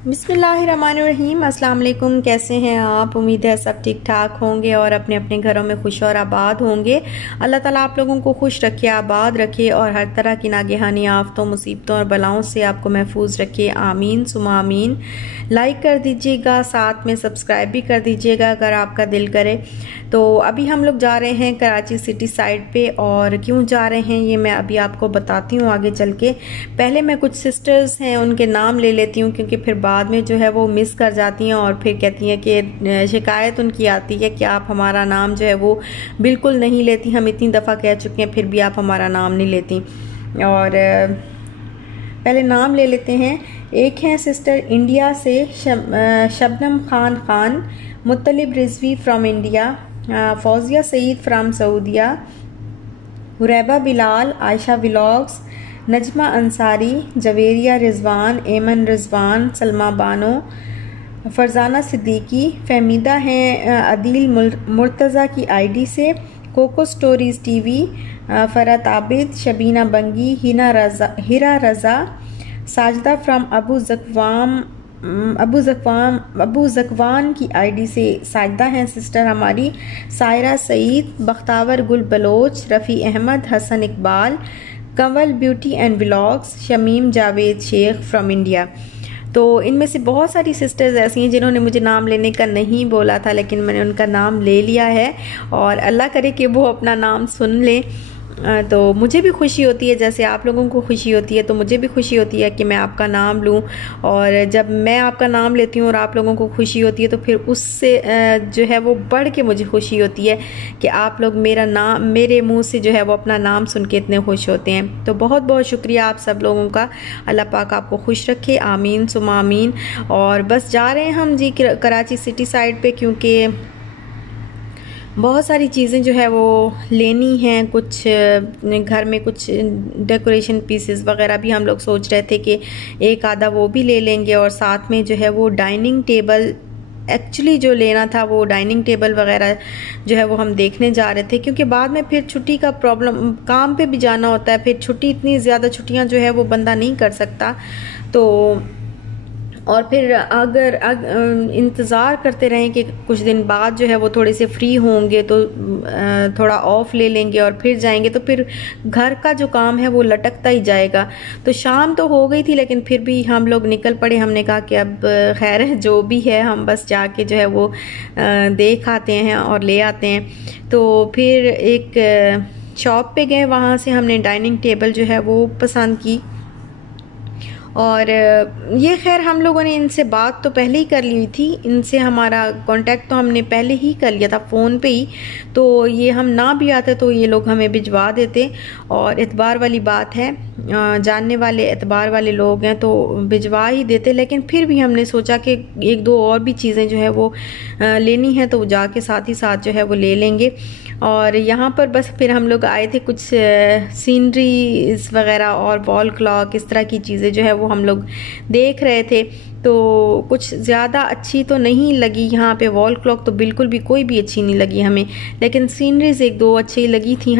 बिस्मिल्लाहिर्रहमानिर्रहीम। अस्सलाम वालेकुम। कैसे हैं आप? उम्मीद है सब ठीक ठाक होंगे और अपने अपने घरों में खुश और आबाद होंगे। अल्लाह ताला आप लोगों को खुश रखे, आबाद रखे और हर तरह की नागहानी आफतों, मुसीबतों और बलाओं से आपको महफूज रखे। आमीन सुमा आमीन। लाइक कर दीजिएगा, साथ में सब्सक्राइब भी कर दीजिएगा अगर आपका दिल करे। तो अभी हम लोग जा रहे हैं कराची सिटी साइड पे, और क्यों जा रहे हैं ये मैं अभी आपको बताती हूँ आगे चल के। पहले मैं कुछ सिस्टर्स हैं उनके नाम ले लेती हूँ, क्योंकि फिर बाद में जो है वो मिस कर जाती हैं और फिर कहती हैं कि शिकायत उनकी आती है कि आप हमारा नाम जो है वो बिल्कुल नहीं लेती, हम इतनी दफ़ा कह चुके हैं फिर भी आप हमारा नाम नहीं लेती। और पहले नाम ले लेते हैं। एक हैं सिस्टर इंडिया से Shabnam Khan, Muttalib Rizvi from India, Fauzia Saeed from सऊदिया, हुरैबा बिलाल, आयशा व्लॉग्स, नजमा अंसारी, जवेरिया रिजवान, एमन रिजवान, सलमा बानो, फरजाना सिद्दीकी, फहमीदा हैं अदील मुर्तज़ा की आईडी से, Coco stories TV, Farhat Abid, Shabina Bangi, Hira Raza, Sajda from Abu Zakwan की आईडी से साजदा हैं सिस्टर हमारी, Saira Saeed, Bakhtawar Gul Baloch, Rafi Ahmed, Hassan Iqbal, Kanwal beauty and vlogs, Shamim Javed Sheikh from India. तो इनमें से बहुत सारी सिस्टर्स ऐसी हैं जिन्होंने मुझे नाम लेने का नहीं बोला था, लेकिन मैंने उनका नाम ले लिया है और अल्लाह करे कि वो अपना नाम सुन लें। तो मुझे भी खुशी होती है, जैसे आप लोगों को खुशी होती है तो मुझे भी खुशी होती है कि मैं आपका नाम लूं। और जब मैं आपका नाम लेती हूँ और आप लोगों को खुशी होती है तो फिर उससे जो है वो बढ़ के मुझे खुशी होती है कि आप लोग मेरे मुंह से जो है वो अपना नाम सुन के इतने खुश होते हैं। तो बहुत बहुत शुक्रिया आप सब लोगों का। अल्लाह पाक आपको खुश रखे, आमीन सुमा आमीन। और बस जा रहे हैं हम जी कराची सिटी साइड पे, क्योंकि बहुत सारी चीज़ें जो है वो लेनी हैं। कुछ घर में कुछ डेकोरेशन पीसेस वगैरह भी हम लोग सोच रहे थे कि एक आधा वो भी ले लेंगे, और साथ में जो है वो डाइनिंग टेबल, एक्चुअली जो लेना था वो डाइनिंग टेबल वगैरह जो है वो हम देखने जा रहे थे, क्योंकि बाद में फिर छुट्टी का प्रॉब्लम, काम पे भी जाना होता है, फिर छुट्टी इतनी ज़्यादा छुट्टियां जो है वो बंदा नहीं कर सकता। तो और फिर अगर इंतज़ार करते रहें कि कुछ दिन बाद जो है वो थोड़े से फ्री होंगे तो थोड़ा ऑफ ले लेंगे और फिर जाएंगे, तो फिर घर का जो काम है वो लटकता ही जाएगा। तो शाम तो हो गई थी, लेकिन फिर भी हम लोग निकल पड़े। हमने कहा कि अब खैर है जो भी है, हम बस जाके जो है वो देख आते हैं और ले आते हैं। तो फिर एक शॉप पे गए, वहाँ से हमने डाइनिंग टेबल जो है वो पसंद की। और ये खैर हम लोगों ने इनसे बात तो पहले ही कर ली थी, इनसे हमारा कांटेक्ट तो हमने पहले ही कर लिया था फ़ोन पे ही। तो ये हम ना भी आते तो ये लोग हमें भिजवा देते, और एतबार वाली बात है, जानने वाले एतबार वाले लोग हैं तो भिजवा ही देते। लेकिन फिर भी हमने सोचा कि एक दो और भी चीज़ें जो है वो लेनी है, तो जाके साथ ही साथ जो है वो ले लेंगे। और यहाँ पर बस फिर हम लोग आए थे, कुछ सीनरीज वगैरह और वॉल क्लॉक, इस तरह की चीज़ें जो है वो हम लोग देख रहे थे। तो कुछ ज़्यादा अच्छी तो नहीं लगी यहाँ पे, वॉल क्लॉक तो बिल्कुल भी कोई भी अच्छी नहीं लगी हमें, लेकिन सीनरीज एक दो अच्छी लगी थी,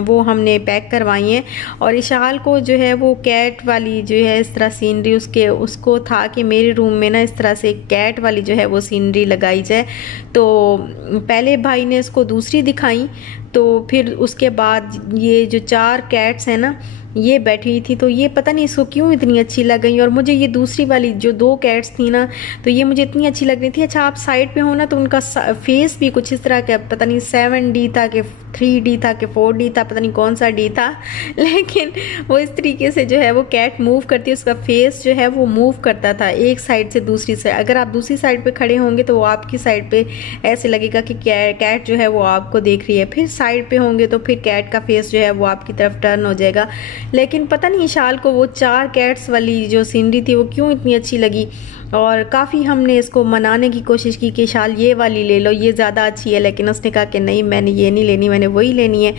वो हमने पैक करवाई हैं। और इशाल को जो है वो कैट वाली जो है इस तरह सीनरी, उसको था कि मेरे रूम में ना इस तरह से कैट वाली जो है वो सीनरी लगाई जाए। तो पहले भाई ने इसको दूसरी दिखाई, तो फिर उसके बाद ये जो 4 कैट्स हैं ना ये बैठी हुई थी, तो ये पता नहीं इसको क्यों इतनी अच्छी लग गई। और मुझे ये दूसरी वाली जो 2 कैट्स थी ना, तो ये मुझे इतनी अच्छी लग रही थी। अच्छा, आप साइड पे हो ना तो उनका फेस भी कुछ इस तरह का, पता नहीं 7D था कि 3D था कि 4D था, पता नहीं कौन सा D था, लेकिन वो इस तरीके से जो है वो कैट मूव करती है, उसका फेस जो है वो मूव करता था एक साइड से दूसरी साइड। अगर आप दूसरी साइड पे खड़े होंगे तो वो आपकी साइड पे ऐसे लगेगा कि कैट जो है वो आपको देख रही है, फिर साइड पे होंगे तो फिर कैट का फेस जो है वो आपकी तरफ टर्न हो जाएगा। लेकिन पता नहीं शाल को वो 4 कैट्स वाली जो सीनरी थी वो क्यों इतनी अच्छी लगी, और काफ़ी हमने इसको मनाने की कोशिश की कि शाल ये वाली ले लो, ये ज़्यादा अच्छी है, लेकिन उसने कहा कि नहीं मैंने ये नहीं लेनी, मैंने वही लेनी है।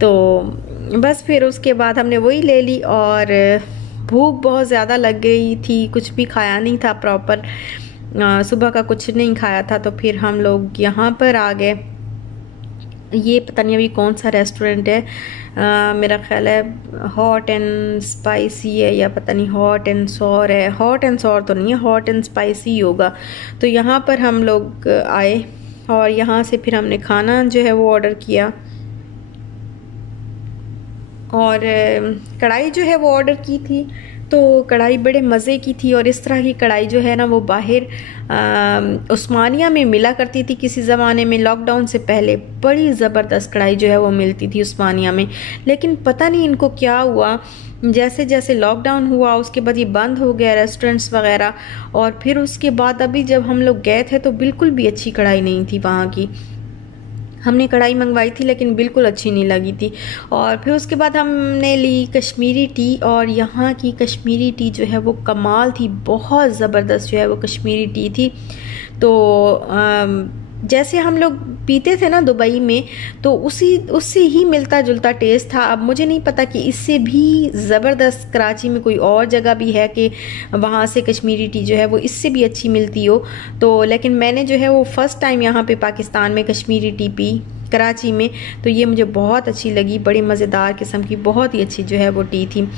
तो बस फिर उसके बाद हमने वही ले ली। और भूख बहुत ज़्यादा लग गई थी, कुछ भी खाया नहीं था प्रॉपर, सुबह का कुछ नहीं खाया था। तो फिर हम लोग यहाँ पर आ गए ये पता नहीं अभी कौन सा रेस्टोरेंट है, मेरा ख्याल है हॉट एंड स्पाइसी है या पता नहीं हॉट एंड सॉर है। हॉट एंड सॉर तो नहीं है, हॉट एंड स्पाइसी होगा। तो यहाँ पर हम लोग आए और यहाँ से फिर हमने खाना जो है वो ऑर्डर किया और कढ़ाई जो है वो ऑर्डर की थी। तो कढ़ाई बड़े मज़े की थी और इस तरह की कढ़ाई जो है ना वो बाहर उस्मानिया में मिला करती थी किसी ज़माने में, लॉकडाउन से पहले बड़ी ज़बरदस्त कढ़ाई जो है वो मिलती थी उस्मानिया में। लेकिन पता नहीं इनको क्या हुआ, जैसे जैसे लॉकडाउन हुआ उसके बाद ये बंद हो गया रेस्टोरेंट्स वगैरह। और फिर उसके बाद अभी जब हम लोग गए थे तो बिल्कुल भी अच्छी कढ़ाई नहीं थी वहाँ की। हमने कढ़ाई मंगवाई थी लेकिन बिल्कुल अच्छी नहीं लगी थी। और फिर उसके बाद हमने ली कश्मीरी टी और यहाँ की कश्मीरी टी जो है वो कमाल थी, बहुत ज़बरदस्त जो है वो कश्मीरी टी थी। तो जैसे हम लोग पीते थे ना दुबई में, तो उससे ही मिलता जुलता टेस्ट था। अब मुझे नहीं पता कि इससे भी ज़बरदस्त कराची में कोई और जगह भी है कि वहाँ से कश्मीरी टी जो है वो इससे भी अच्छी मिलती हो। तो लेकिन मैंने जो है वो फ़र्स्ट टाइम यहाँ पे पाकिस्तान में कश्मीरी टी पी कराची में, तो ये मुझे बहुत अच्छी लगी, बड़ी मज़ेदार किस्म की, बहुत ही अच्छी जो है वो टी थी।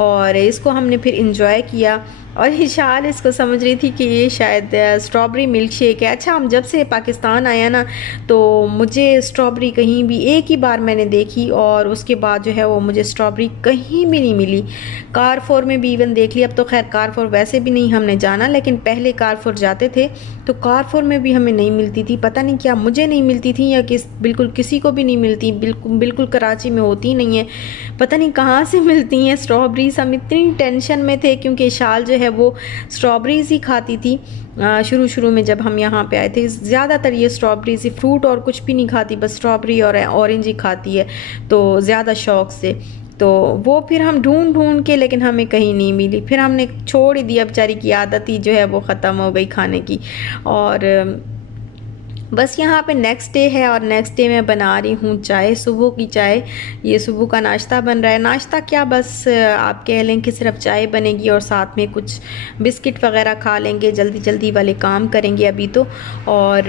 और इसको हमने फिर इंजॉय किया। और इशाल इसको समझ रही थी कि ये शायद स्ट्रॉबेरी मिल्क शेक है। अच्छा, हम जब से पाकिस्तान आया ना तो मुझे स्ट्रॉबेरी कहीं भी, एक ही बार मैंने देखी और उसके बाद जो है वो मुझे स्ट्रॉबेरी कहीं भी नहीं मिली। कारफोर में भी इवन देख लिया, अब तो खैर कारफोर वैसे भी नहीं हमने जाना, लेकिन पहले कारफोर जाते थे तो कारफोर में भी हमें नहीं मिलती थी। पता नहीं क्या मुझे नहीं मिलती थी या बिल्कुल किसी को भी नहीं मिलती, बिल्कुल कराची में होती नहीं है, पता नहीं कहाँ से मिलती हैं स्ट्रॉबेरीज। हम इतनी टेंशन में थे क्योंकि इशाल जो है वो स्ट्रॉबेरीज ही खाती थी शुरू में जब हम यहाँ पे आए थे। ज़्यादातर ये स्ट्रॉबेरीज ही, फ्रूट और कुछ भी नहीं खाती, बस स्ट्रॉबेरी और ऑरेंज ही खाती है, तो ज़्यादा शौक से। तो वो फिर हम ढूंढ के, लेकिन हमें कहीं नहीं मिली। फिर हमने छोड़ ही दिया, बेचारी की आदत ही जो है वो ख़त्म हो गई खाने की। और बस यहाँ पे नेक्स्ट डे है और नेक्स्ट डे मैं बना रही हूँ चाय, सुबह की चाय। ये सुबह का नाश्ता बन रहा है। नाश्ता क्या, बस आप कह लें कि सिर्फ चाय बनेगी और साथ में कुछ बिस्किट वगैरह खा लेंगे, जल्दी जल्दी वाले काम करेंगे अभी तो। और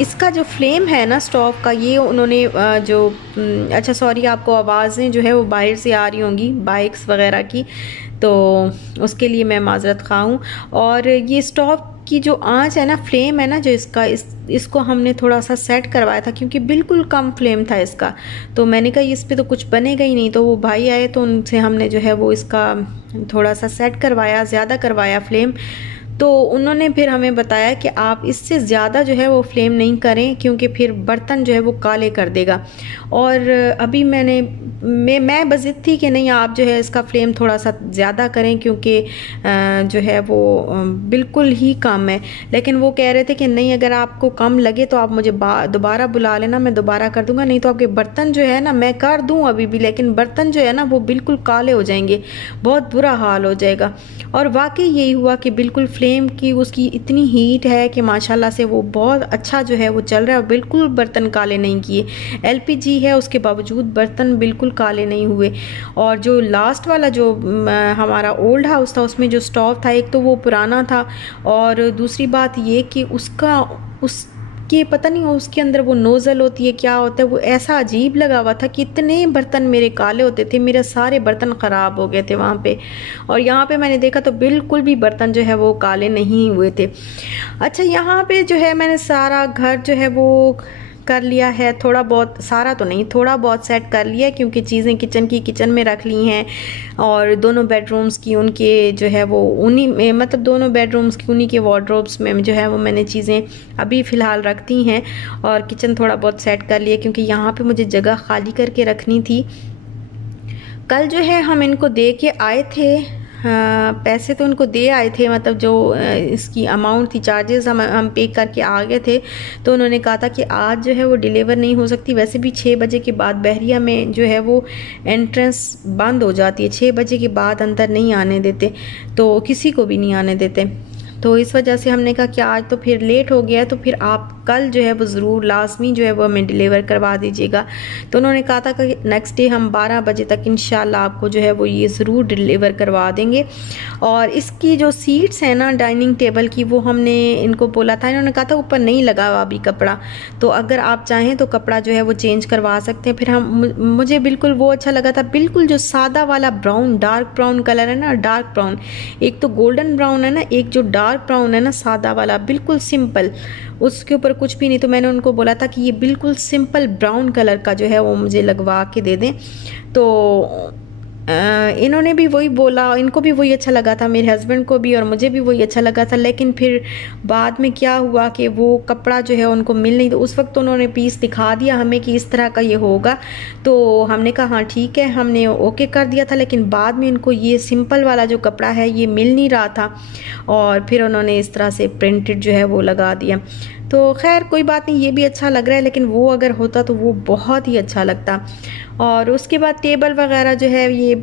इसका जो फ्लेम है ना स्टोव का, ये उन्होंने अच्छा सॉरी, आपको आवाज़ें जो है वो बाहर से आ रही होंगी बाइक्स वगैरह की, तो उसके लिए मैं माज़रत खा हूँ। और ये स्टोव की जो आंच है ना, फ्लेम है ना जो इसको हमने थोड़ा सा सेट करवाया था क्योंकि बिल्कुल कम फ्लेम था इसका। तो मैंने कहा इस पे तो कुछ बनेगा ही नहीं, तो वो भाई आए तो उनसे हमने जो है वो इसका थोड़ा सा सेट करवाया, ज़्यादा करवाया फ्लेम। तो उन्होंने फिर हमें बताया कि आप इससे ज़्यादा जो है वो फ्लेम नहीं करें क्योंकि फिर बर्तन जो है वो काले कर देगा। और अभी मैं बज़िद थी कि नहीं, आप जो है इसका फ्लेम थोड़ा सा ज़्यादा करें क्योंकि जो है वो बिल्कुल ही कम है। लेकिन वो कह रहे थे कि नहीं, अगर आपको कम लगे तो आप मुझे दोबारा बुला लेना, मैं दोबारा कर दूंगा, नहीं तो आपके बर्तन जो है ना, मैं कर दूं अभी भी, लेकिन बर्तन जो है ना वो बिल्कुल काले हो जाएंगे, बहुत बुरा हाल हो जाएगा। और वाकई यही हुआ कि बिल्कुल फ्लेम की उसकी इतनी हीट है कि माशाल्लाह से वो बहुत अच्छा जो है वो चल रहा है और बिल्कुल बर्तन काले नहीं किए। LPG है उसके बावजूद बर्तन बिल्कुल काले नहीं हुए। और जो लास्ट वाला जो हमारा ओल्ड हाउस था उसमें जो स्टोव था, एक तो वो पुराना था और दूसरी बात ये कि उसके पता नहीं उसके अंदर वो नोज़ल होती है क्या होता है, वो ऐसा अजीब लगा हुआ था कि इतने बर्तन मेरे काले होते थे, मेरे सारे बर्तन ख़राब हो गए थे वहाँ पे। और यहाँ पे मैंने देखा तो बिल्कुल भी बर्तन जो है वो काले नहीं हुए थे। अच्छा, यहाँ पे जो है मैंने सारा घर जो है वो कर लिया है, थोड़ा बहुत, सारा तो नहीं, थोड़ा बहुत सेट कर लिया क्योंकि चीज़ें किचन में रख ली हैं। और दोनों बेडरूम्स की उनके जो है वो उन्हीं में, मतलब दोनों बेडरूम्स की उन्हीं के वार्डरोब्स में जो है वो मैंने चीज़ें अभी फ़िलहाल रखती हैं। और किचन थोड़ा बहुत सेट कर लिया क्योंकि यहाँ पे मुझे जगह खाली करके रखनी थी। कल जो है हम इनको दे के आए थे, पैसे तो उनको दे आए थे, मतलब जो इसकी अमाउंट थी, चार्जेस हम पे करके आ गए थे। तो उन्होंने कहा था कि आज जो है वो डिलीवर नहीं हो सकती, वैसे भी 6 बजे के बाद बहरिया में जो है वो एंट्रेंस बंद हो जाती है, 6 बजे के बाद अंदर नहीं आने देते, तो किसी को भी नहीं आने देते। तो इस वजह से हमने कहा कि आज तो फिर लेट हो गया, तो फिर आप कल जो है वो ज़रूर लाजमी जो है वो हमें डिलीवर करवा दीजिएगा। तो उन्होंने कहा था कि नेक्स्ट डे हम 12 बजे तक इंशाल्लाह आपको जो है वो ये ज़रूर डिलीवर करवा देंगे। और इसकी जो सीट्स हैं ना डाइनिंग टेबल की, वो हमने इनको बोला था, इन्होंने कहा था ऊपर नहीं लगा हुआ अभी कपड़ा, तो अगर आप चाहें तो कपड़ा जो है वो चेंज करवा सकते हैं। फिर मुझे बिल्कुल वो अच्छा लगा था, बिल्कुल जो सादा वाला ब्राउन, डार्क ब्राउन कलर है ना, डार्क ब्राउन, एक तो गोल्डन ब्राउन है ना, एक जो डार्क ब्राउन है ना सादा वाला, बिल्कुल सिंपल, उसके ऊपर कुछ भी नहीं। तो मैंने उनको बोला था कि ये बिल्कुल सिंपल ब्राउन कलर का जो है वो मुझे लगवा के दे दें। तो इन्होंने भी वही बोला, इनको भी वही अच्छा लगा था, मेरे हस्बैंड को भी और मुझे भी वही अच्छा लगा था। लेकिन फिर बाद में क्या हुआ कि वो कपड़ा जो है उनको मिल नहीं, तो उस वक्त उन्होंने पीस दिखा दिया हमें कि इस तरह का ये होगा। तो हमने कहा हाँ ठीक है, हमने ओके कर दिया था। लेकिन बाद में इनको ये सिंपल वाला जो कपड़ा है ये मिल नहीं रहा था, और फिर उन्होंने इस तरह से प्रिंटेड जो है वो लगा दिया। तो खैर कोई बात नहीं, ये भी अच्छा लग रहा है, लेकिन वो अगर होता तो वो बहुत ही अच्छा लगता। और उसके बाद टेबल वगैरह जो है ये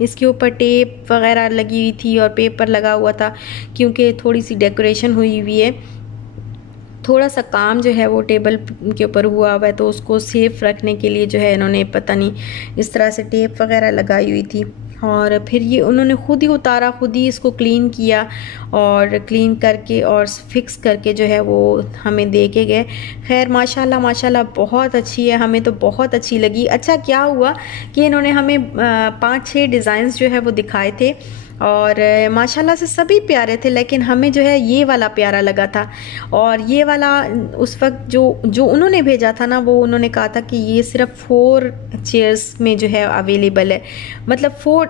इसके ऊपर टेप वगैरह लगी हुई थी और पेपर लगा हुआ था, क्योंकि थोड़ी सी डेकोरेशन हुई हुई है, थोड़ा सा काम जो है वो टेबल के ऊपर हुआ हुआ है, तो उसको सेफ रखने के लिए जो है इन्होंने पता नहीं इस तरह से टेप वगैरह लगाई हुई थी। और फिर ये उन्होंने खुद ही उतारा, खुद ही इसको क्लीन किया और क्लीन करके और फिक्स करके जो है वो हमें दे के गए। खैर माशाल्लाह माशाल्लाह बहुत अच्छी है, हमें तो बहुत अच्छी लगी। अच्छा क्या हुआ कि इन्होंने हमें 5-6 डिज़ाइंस जो है वो दिखाए थे, और माशाल्लाह से सभी प्यारे थे, लेकिन हमें जो है ये वाला प्यारा लगा था। और ये वाला उस वक्त जो उन्होंने भेजा था ना, वो उन्होंने कहा था कि ये सिर्फ 4 चेयर्स में जो है अवेलेबल है, मतलब 4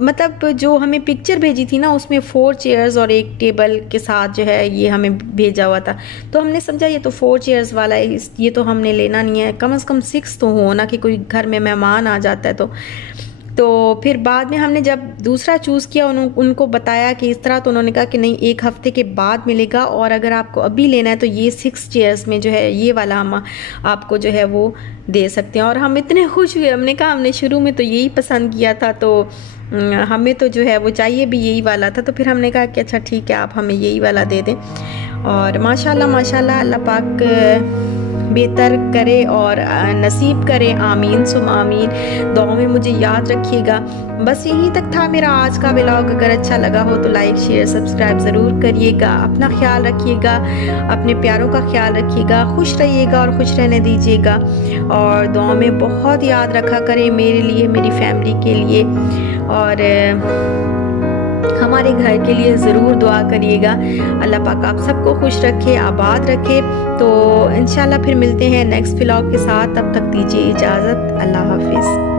मतलब जो हमें पिक्चर भेजी थी ना उसमें 4 चेयर्स और एक टेबल के साथ जो है ये हमें भेजा हुआ था। तो हमने समझा ये तो 4 चेयर्स वाला है, ये तो हमने लेना नहीं है, कम से कम 6 तो हो ना, कि कोई घर में मेहमान आ जाता है। तो फिर बाद में हमने जब दूसरा चूज़ किया, उनको बताया कि इस तरह, तो उन्होंने कहा कि नहीं 1 हफ्ते के बाद मिलेगा, और अगर आपको अभी लेना है तो ये 6 चेयर्स में जो है ये वाला हम आपको जो है वो दे सकते हैं। और हम इतने खुश हुए, हमने कहा हमने शुरू में तो यही पसंद किया था, तो हमें तो जो है वो चाहिए भी यही वाला था। तो फिर हमने कहा कि अच्छा ठीक है, आप हमें यही वाला दे दें। और माशाल्लाह माशाल्लाह अल्लाह पाक बेहतर करे और नसीब करे, आमीन सुम आमीन। दुआ में मुझे याद रखिएगा। बस यहीं तक था मेरा आज का व्लॉग। अगर अच्छा लगा हो तो लाइक शेयर सब्सक्राइब ज़रूर करिएगा। अपना ख्याल रखिएगा, अपने प्यारों का ख्याल रखिएगा, खुश रहिएगा और खुश रहने दीजिएगा। और दुआ में बहुत याद रखा करें मेरे लिए, मेरी फैमिली के लिए, और हमारे घर के लिए ज़रूर दुआ करिएगा। अल्लाह पाक आप सबको खुश रखे, आबाद रखे। तो इंशाल्लाह फिर मिलते हैं नेक्स्ट व्लॉग के साथ, तब तक दीजिए इजाज़त। अल्लाह हाफिज़।